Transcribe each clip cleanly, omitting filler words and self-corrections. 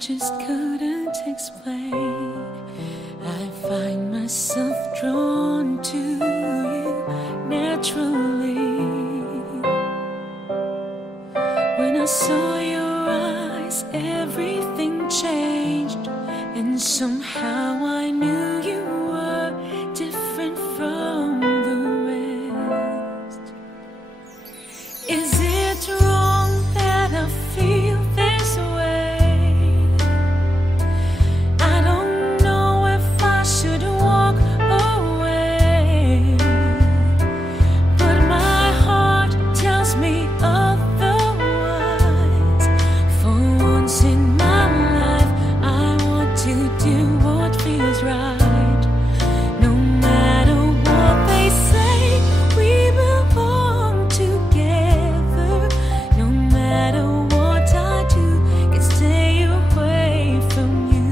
just couldn't explain. I find myself drawn to you naturally. When I saw your eyes, everything changed, and somehow I knew you were different from the rest. Is it wrong that I feel this way? I don't know if I should walk away, but my heart tells me otherwise. For once in my life, I want to do what feels right. No matter what they say, we belong together. No matter what I do, can stay away from you.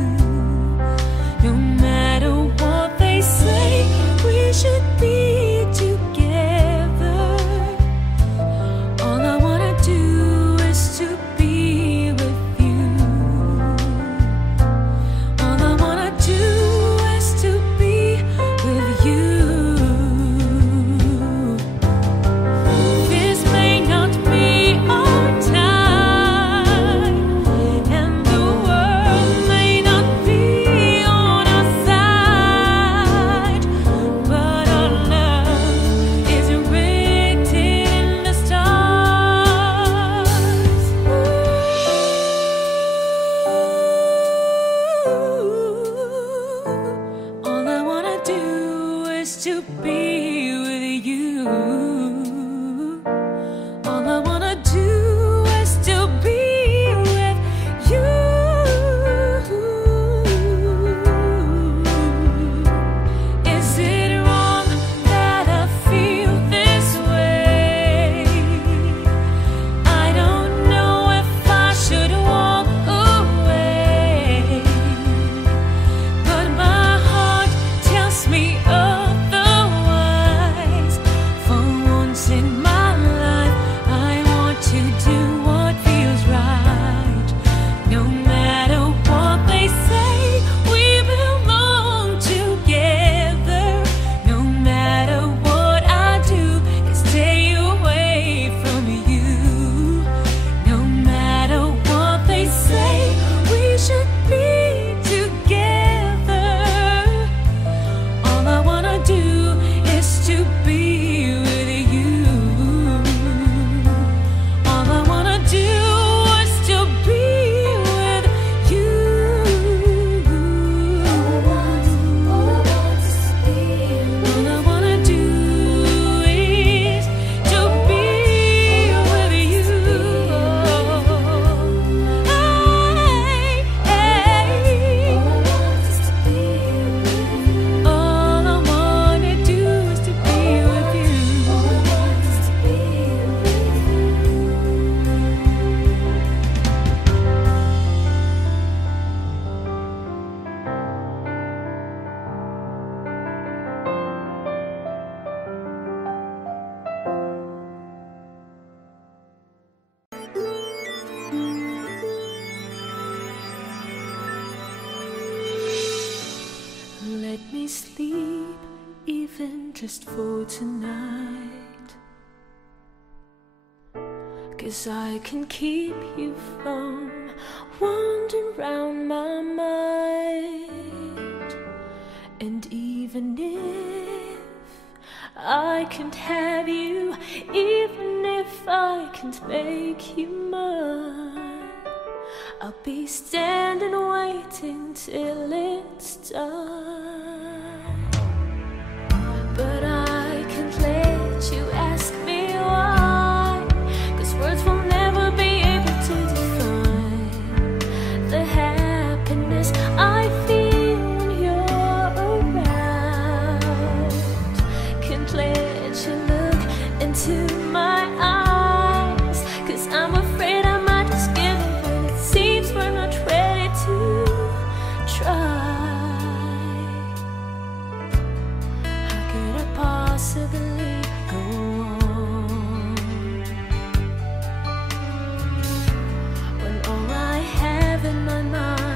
No matter what they say, we should be together. All I wanna do is to be with you. All I wanna do is to be with you. This may not be our time, and the world may not be on our side, but our love is written in the stars. All I wanna do is to be with you. All I wanna do is to be with you. Is it wrong that I feel this way? I don't know if I should walk away, but my heart tells me otherwise. For once in my life, I want to do what feels right. No matter what they say, we belong together. No matter what I do, can stay away from you. No matter what they say, we should be together. All I wanna do is to be with you. All I wanna do is to be with you. All I wanna do is to be with you. All I wanna do is to be with you. Let me sleep, even just for tonight, 'cause I can keep you from wandering round my mind. And even if I can't have you, even if I can't make you mine, I'll be standing waiting till it's done. But I can't let you ask me why, 'cause words will never be able to define the happiness I feel when you're around. Can't let you look into my eyes, 'cause I'm afraid I might just give up when it seems we're not ready to try. How could I possibly go on when all I have in my mind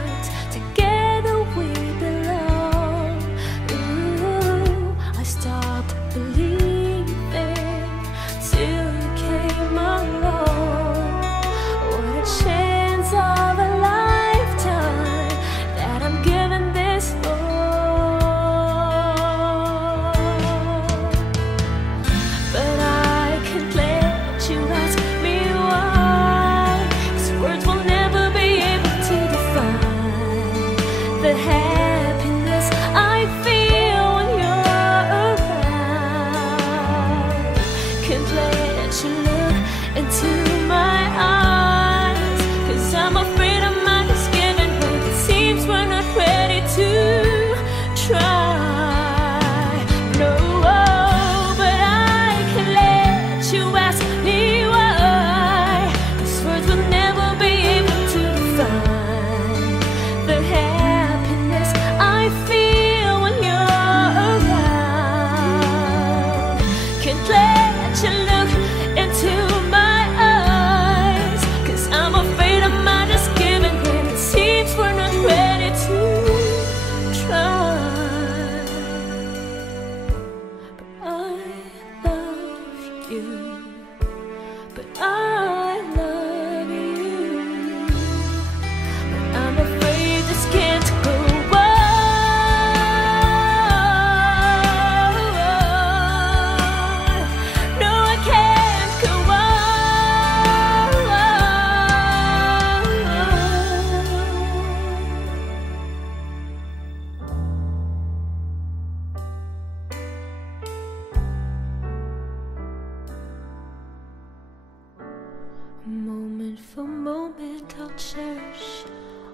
Moment for moment I'll cherish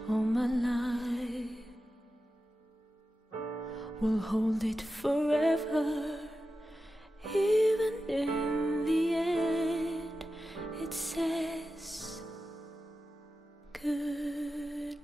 all my life. We'll hold it forever, even in the end it says goodbye.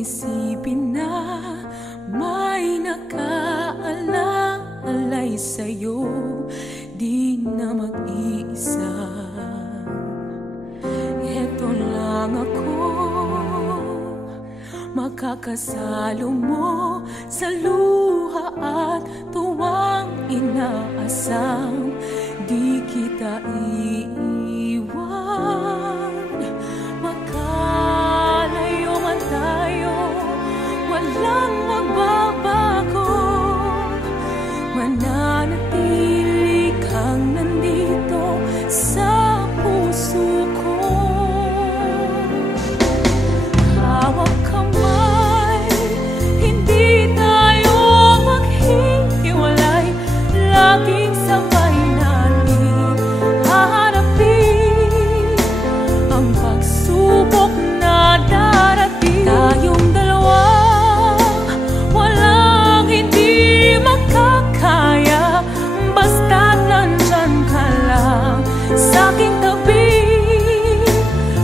Isipin na may nakaalay sa'yo, di na mag-iisa. Eto lang ako, makakasalo mo sa luha at tuwang inaasam. Di kita iiwan, makalayo man tayo, walang magbabago. Mananatili kang nandito sa puso ko. Hawak kamay, hindi tayo maghihiwalay. Laging sabay natin haharapin ang pagsubok na darating. Tayong dalawa, walang hindi makakaya, basta't nandyan ka lang sa'king tabi.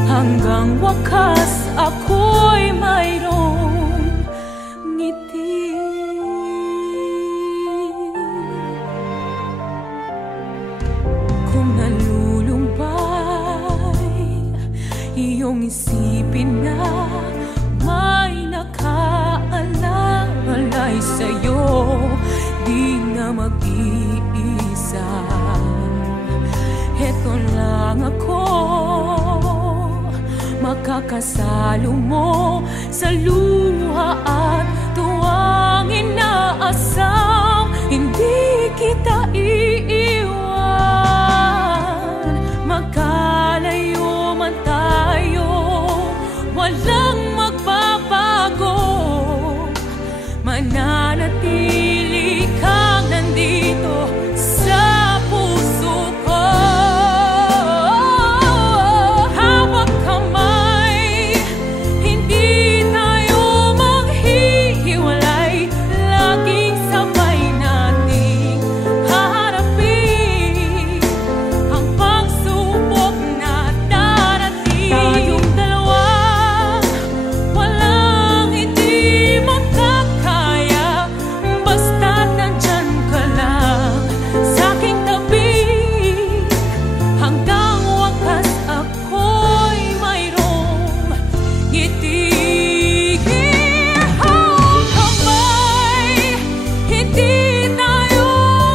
Hanggang wakas ako'y mayroong ngiti. Kung nalulumbay iyong isipin na may nakaalalay sa'yo, di na mag-iisa. Eto lang ako, makakasalo mo sa luha at tuwang inaasam. Hindi kita iiwan, magkalayo man tayo, walang magbabago. Mananatili kang nandito sa puso ko. Hawak kamay, hindi tayo maghihiwalay. Laging sabay nating haharapin ang pagsubok na darating. Tayong dalawa, walang hindi makakaya, basta't nandyan ka lang sa'king tabi. Hanggang wakas ako'y mayroong ngiti. Hawak kamay, hindi tayo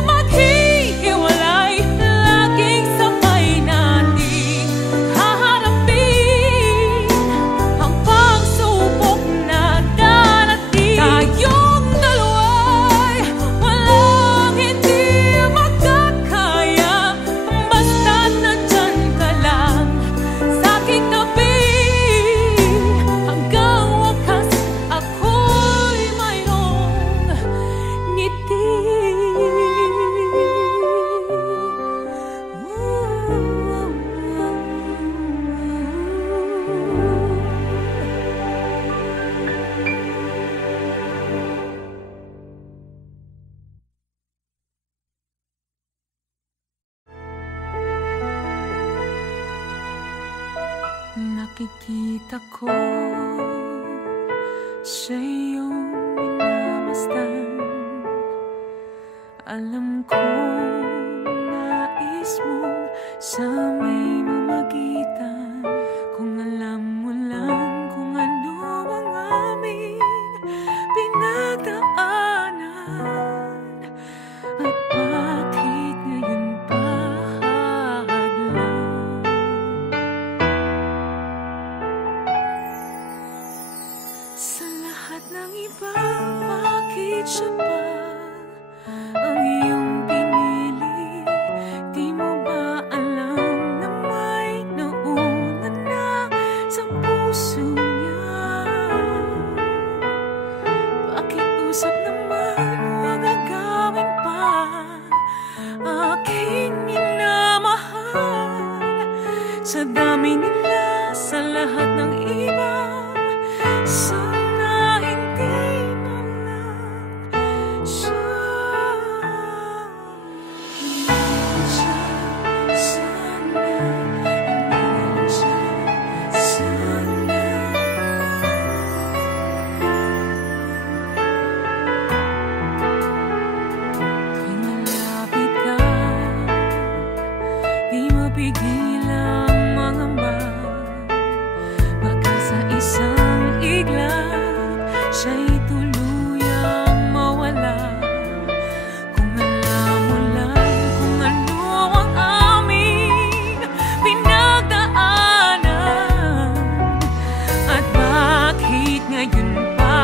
maghihiwalay. Laging sabay nating haharapin ang pagsubok na darating. Tayong dalawa'y walang hindi makakaya, basta't nandyan ka lang sa'king tabi. Hanggang wakas ako'y mayroong ngiti. Nakikita ko sa iyong minamasdan, alam kong nais mong sa may mamagitan. Kung alam mo lang kung ano ang aming pinagdaanan, at bakit ngayon pa bakit siya pa ang iyong pinili? Di mo ba alam na may nauna na sa puso niya? Pakiusap naman, huwag agawin pa aking minamahal. Sa dami nila, sa lahat ng iba, sana hindi na lang siya. Sana hindi siya. Sana tuwing malapit ka, di mapigil ang mangamba. Baka sa isang iglap, siya'y tuluyang mawala. Kung alam mo lang kung ano ang aming pinagdaanan, at bakit ngayon pa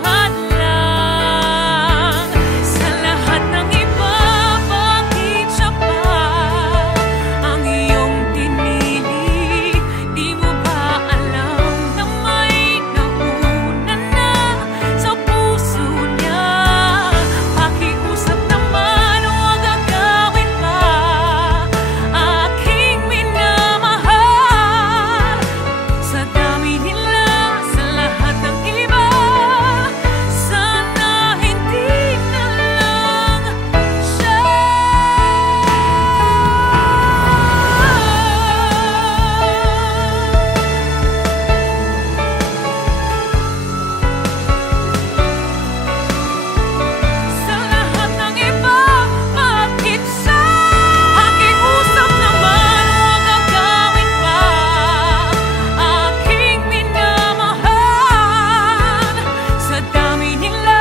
hadlang sa lahat ng iba. Bakit siya pa ang iyong pinili? Di mo ba alam na may nauna na sa puso niya? Pakiusap naman, huwag agawin pa aking minamahal. Sa dami nila, sa lahat ng iba, sana hindi na lang siya. Sa lahat ng iba, bakit siya? Pakiusap naman, huwag agawin pa aking minamahal. Sa dami nila,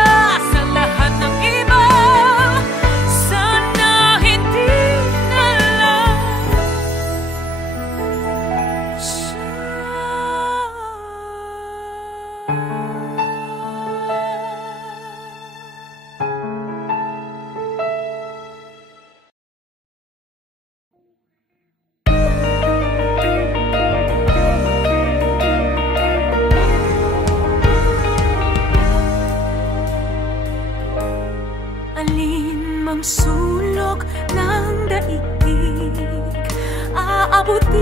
sa lahat ng iba, sana hindi na lang siya. Alin mang sulok ng daigdig aabutin,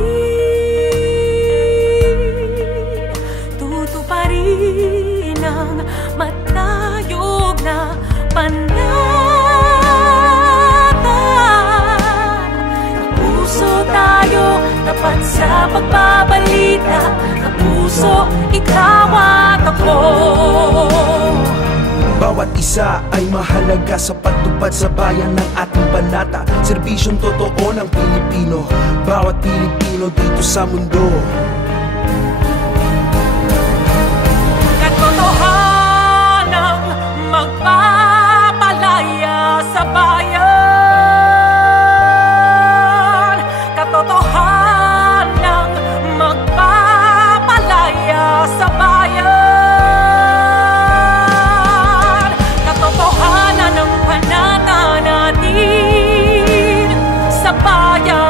tutuparin ang matayog na panata. Kapuso tayo, tapat sa pagbabalita. Kapuso, ikaw at ako. Bawat isa ay mahalaga sa pagtupad sa bayan ng ating banata. Serbisyong totoo ng Pilipino, bawat Pilipino dito sa mundo. Katotohanang magpapalaya sa bayan. Katotohanang magpapalaya sa bayan. Katotohanan ng panata natin sa bayan.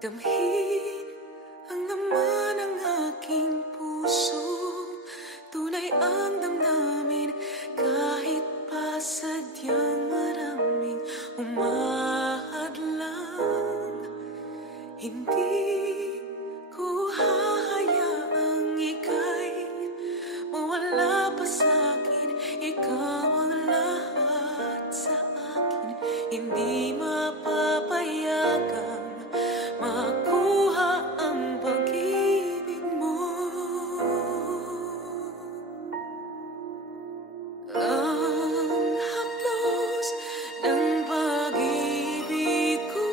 Damhin ang laman ng aking puso, tunay ang damdamin kahit pa sadyang maraming umahadlang. Hindi ko hahayaang ika'y mawala pa sa'kin. Ikaw ang lahat sa akin, hindi mapapayagang makuha ang pag-ibig mo. Ang haplos ng pag-ibig ko,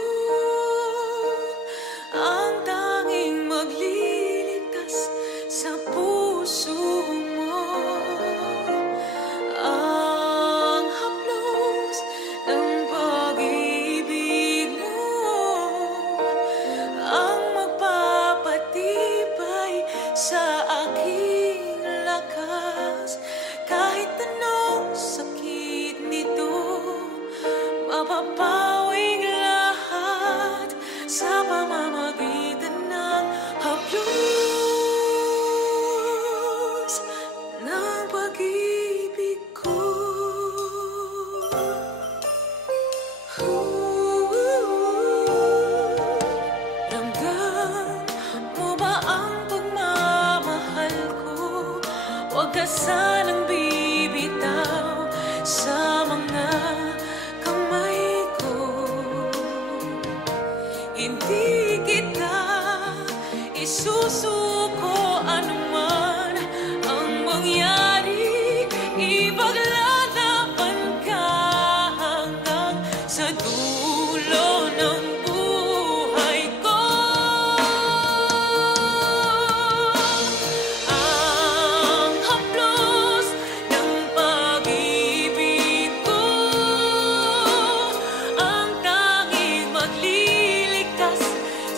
ang tanging magliligtas sa puso mo. Ang haplos ng pag-ibig mo, ang magpapatibay sa aking lakas. Kahit anong sakit nito, mapapawing lahat sa pamamagitan ng haplos ng pag-ibig ko. Ramdam mo ba ang pagmamahal ko? Huwag ka sanang bibitaw sa mga kamay ko. Hindi kita isusuko anuman ang mangyari. Ipaglalaban ka hanggang sa dulo ng buhay ko. Ang haplos ng pag-ibig ko, ang tanging magliligtas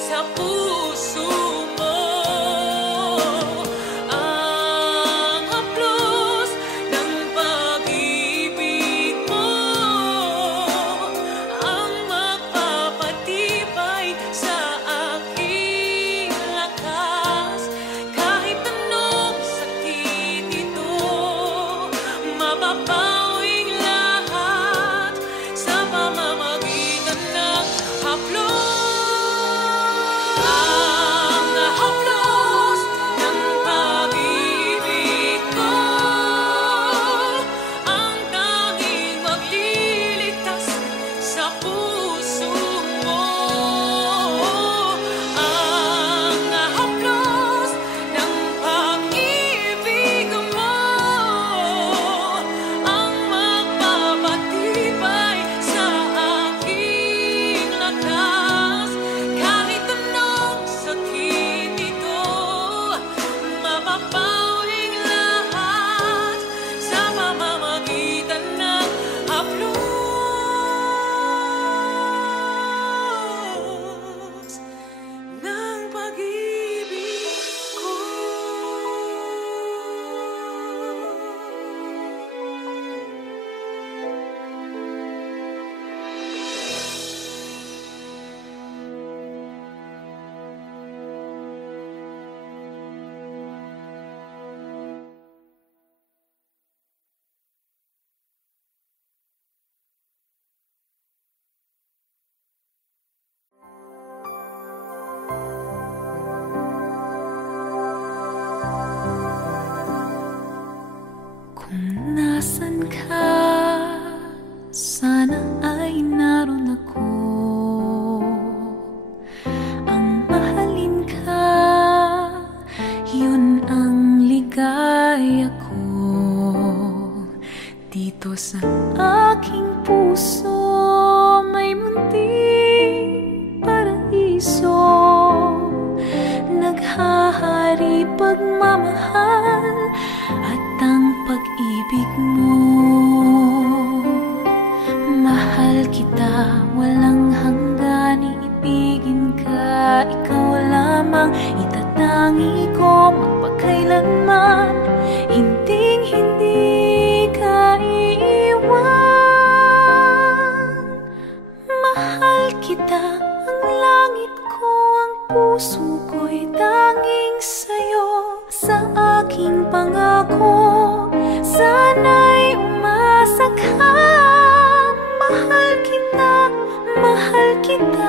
sa puso mo. Ang haplos ng pag-ibig mo, ang magpapatibay sa aking lakas. Kahit anong sakit ito, mapapawing lahat sa pamamagitan ng haplos. Ang haplos ng pag-ibig ko, ang tanging magliligtas sa puso mo. Ang haplos ng pag-ibig mo, ang magpapatibay sa aking lakas. Kahit anong sakit ito, mapapawing lahat sa pamamagitan ng haplos ng pag-ibig ko. Kung nasan ka, sana ay naroon ako. Ang mahalin ka, yun ang ligaya ko. Dito sa aking puso, may munting paraiso. Naghahari pagmamahal at ang pag-ibig mo. Mahal kita, walang hanggan, iibigin ka. Ikaw lamang itatangi ko magpakailanman. Hinding-hindi ka iiwan. Mahal kita, ang langit ko, ang puso ko'y tanging sa'yo. Sa aking pangako, sana'y umasa ka. Mahal kita, mahal kita.